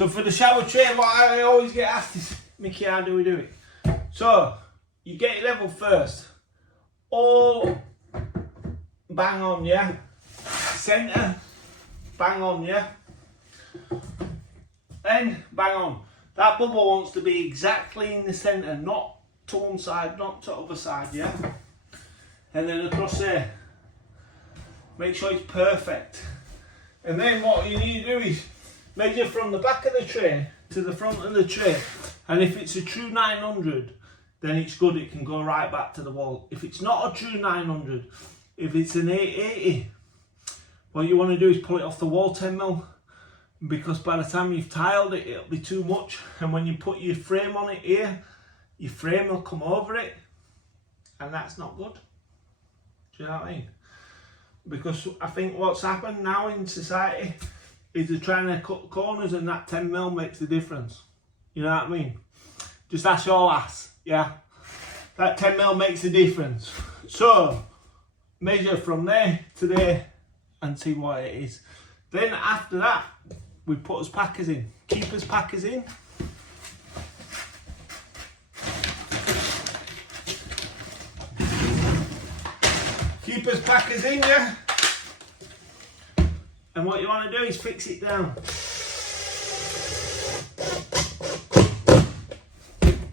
So for the shower tray, what I always get asked is, Mickey, how do we do it? So you get it level first, all bang on, yeah. Centre, bang on, yeah. Then bang on. That bubble wants to be exactly in the centre, not to one side, not to other side, yeah. And then across there. Make sure it's perfect. And then what you need to do is measure from the back of the tray to the front of the tray. And if it's a true 900, then it's good, it can go right back to the wall. If it's not a true 900, if it's an 880, what you want to do is pull it off the wall 10mm, because by the time you've tiled it, it'll be too much. And when you put your frame on it here, your frame will come over it, and that's not good. Do you know what I mean? Because I think what's happened now in society is they're trying to cut corners, and that 10mm makes the difference. You know what I mean? Just ask your ass, yeah? That 10mm makes the difference. So, measure from there to there and see what it is. Then after that, we put us packers in. Keepers packers in. Keepers packers in, yeah? And what you want to do is fix it down.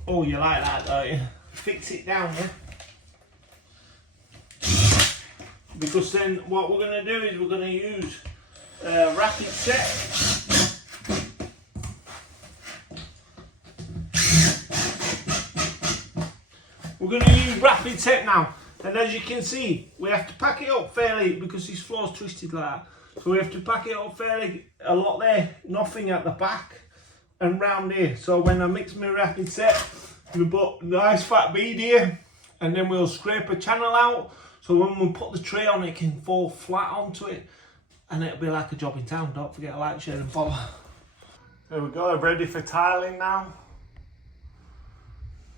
Oh, you like that, don't you? Fix it down, yeah? Because then what we're going to do is we're going to use rapid set. We're going to use rapid set now. And as you can see, we have to pack it up fairly, because this floor's twisted like that. So we have to pack it up fairly a lot there, nothing at the back and round here. So when I mix my rapid set, we put nice fat bead here, and then we'll scrape a channel out. So when we put the tray on, it can fall flat onto it, and it'll be like a job in town. Don't forget to like, share and follow. There we go, ready for tiling now.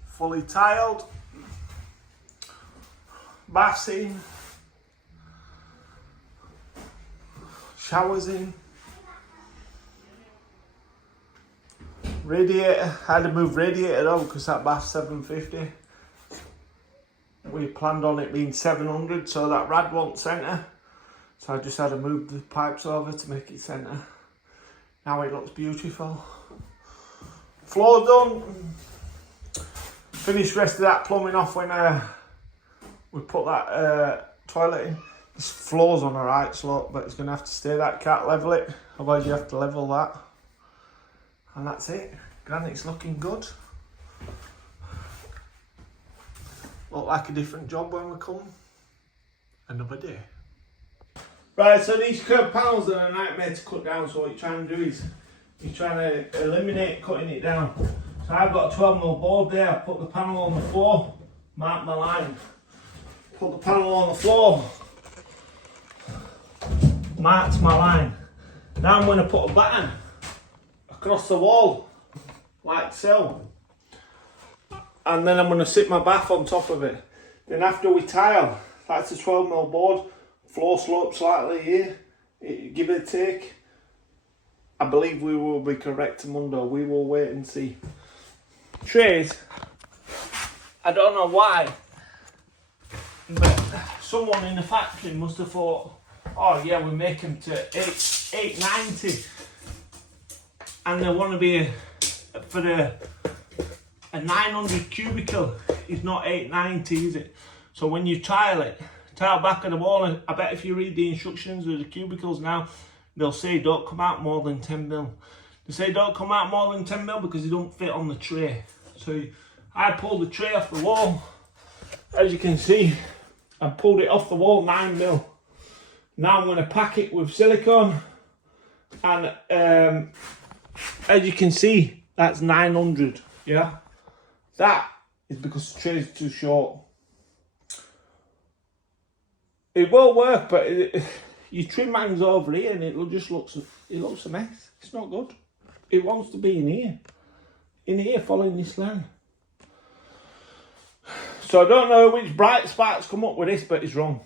Fully tiled. Baths in. Showers in. Radiator, I had to move radiator though because that bath's 750. We planned on it being 700, so that rad won't centre. So I just had to move the pipes over to make it centre. Now it looks beautiful. Floor's done. Finished rest of that plumbing off when we put that toilet in. This floor's on a right slope, but it's going to have to stay that, can't level it, otherwise you have to level that. And that's it. Granite's looking good. Look like a different job when we come another day. Right, so these curved panels are a nightmare to cut down, so what you're trying to do is you're trying to eliminate cutting it down. So I've got a 12mm board there, I put the panel on the floor, mark my line, put the panel on the floor, marked my line. Now I'm going to put a batten across the wall, like so. And then I'm going to sit my bath on top of it. Then after we tile, that's a 12mm board, floor slope slightly here, give it a take. I believe we will be correct tomorrow, we will wait and see. Trays, I don't know why, but someone in the factory must have thought, oh yeah, we make them to 890, and they want to be for a 900 cubicle is not 890, is it? So when you tile it, tile back of the wall, and I bet if you read the instructions of the cubicles now, they'll say don't come out more than 10mm. They say don't come out more than 10mm because they don't fit on the tray. So I pulled the tray off the wall, as you can see, I pulled it off the wall 9mm. Now I'm going to pack it with silicone, and as you can see, that's 900, yeah? That is because the tray is too short. It will work, but your trim hangs over here and it looks a mess. It's not good. It wants to be in here following this line. So I don't know which bright sparks come up with this, but it's wrong.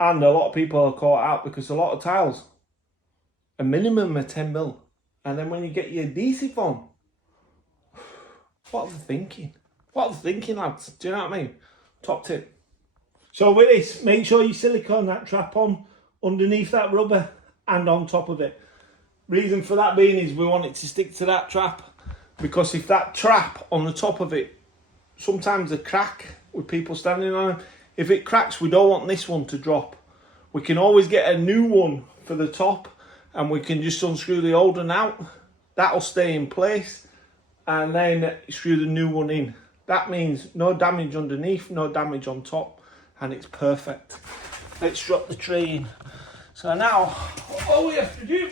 And a lot of people are caught out because a lot of tiles, a minimum of 10mm, And then when you get your adhesive on, what are they thinking? What are they thinking, lads? Do you know what I mean? Top tip. So with this, make sure you silicone that trap on underneath that rubber and on top of it. Reason for that being is we want it to stick to that trap, because if that trap on the top of it, sometimes a crack with people standing on it, if it cracks, we don't want this one to drop. We can always get a new one for the top and we can just unscrew the old one out. That'll stay in place and then screw the new one in. That means no damage underneath, no damage on top, and it's perfect. Let's drop the tray in. So now, all we have to do,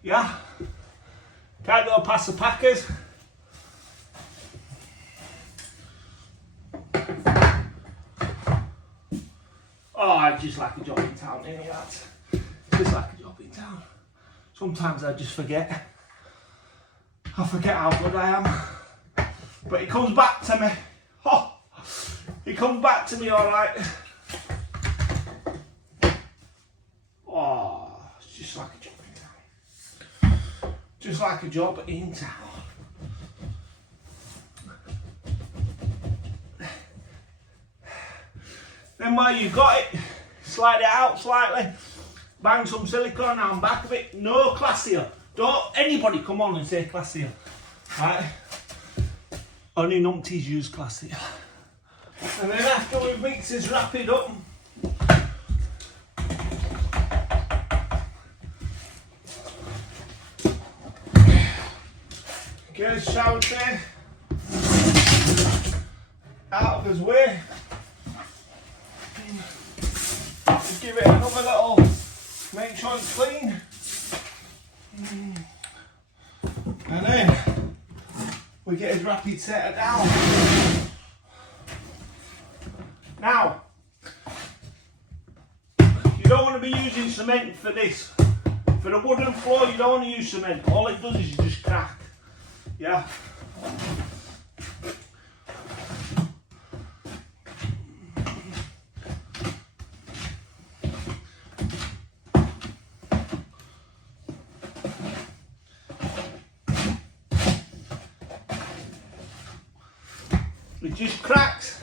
yeah, can't go past the packers. Oh, I just like a job in town, ain't it, lads? Just like a job in town. Sometimes I just forget. I forget how good I am. But it comes back to me. Oh, it comes back to me alright. Oh, it's just like a job in town. Just like a job in town. Then while you've got it, slide it out slightly, bang some silicone on the back of it. No classier. Don't anybody come on and say classier. Right? Only numpties use classier. And then after we mix this, wrap it up. Get his shower tray out of his way. Just give it another little, make sure it's clean. And then we get his rapid setter down. Now, you don't want to be using cement for this. For the wooden floor, you don't want to use cement. All it does is you just crack. Yeah. It just cracks,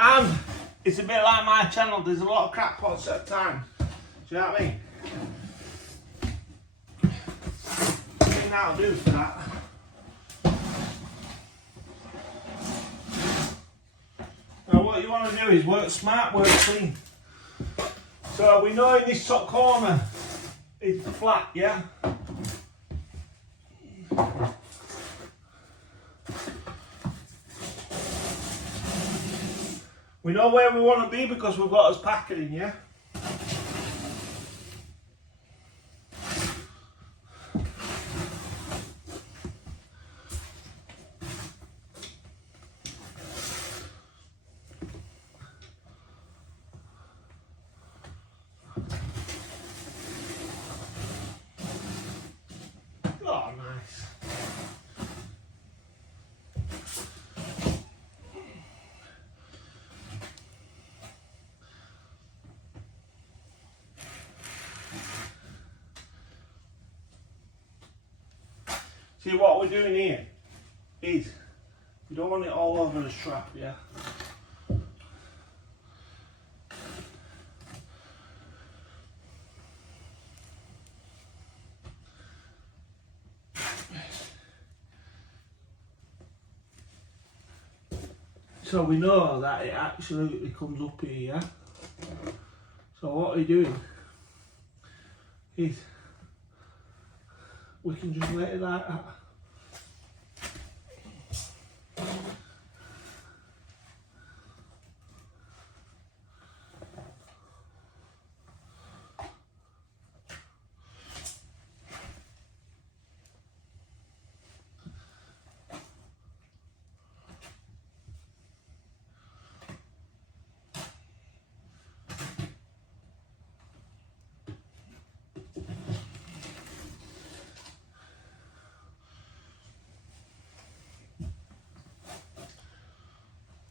and it's a bit like my channel, there's a lot of crackpots at times. Do you know what I mean? I think that'll do for that. Now what you want to do is work smart, work clean. So we know in this top corner it's flat, yeah? We know where we want to be because we've got us packing, yeah? Oh, nice. See, what we're doing here is, you don't want it all over the strap, yeah? So we know that it absolutely comes up here, yeah? So what we're doing is, we can just let it like that.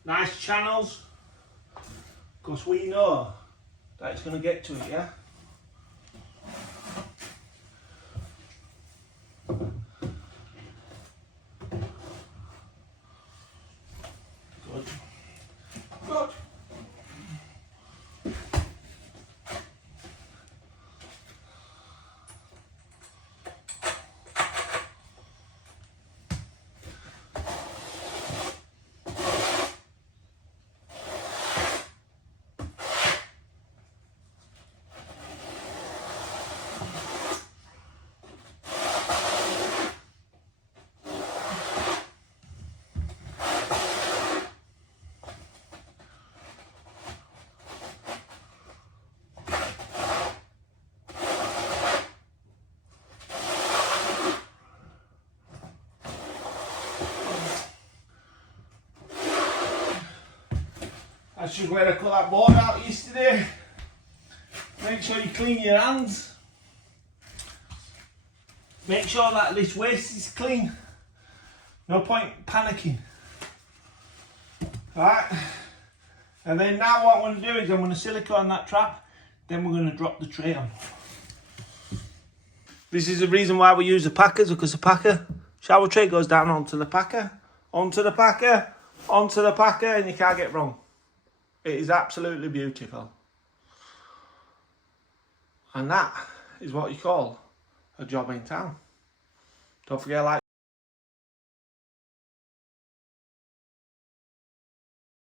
Nice channels, because we know that it's going to get to it, yeah? Good. Good. That's just where I cut that board out yesterday. Make sure you clean your hands. Make sure that this waste is clean. No point panicking. Alright. And then now what I'm going to do is I'm going to silicone that trap. Then we're going to drop the tray on. This is the reason why we use the packers, because the packer shower tray goes down onto the packer, onto the packer, onto the packer, and you can't get wrong. It is absolutely beautiful. And that is what you call a job in town. Don't forget, like,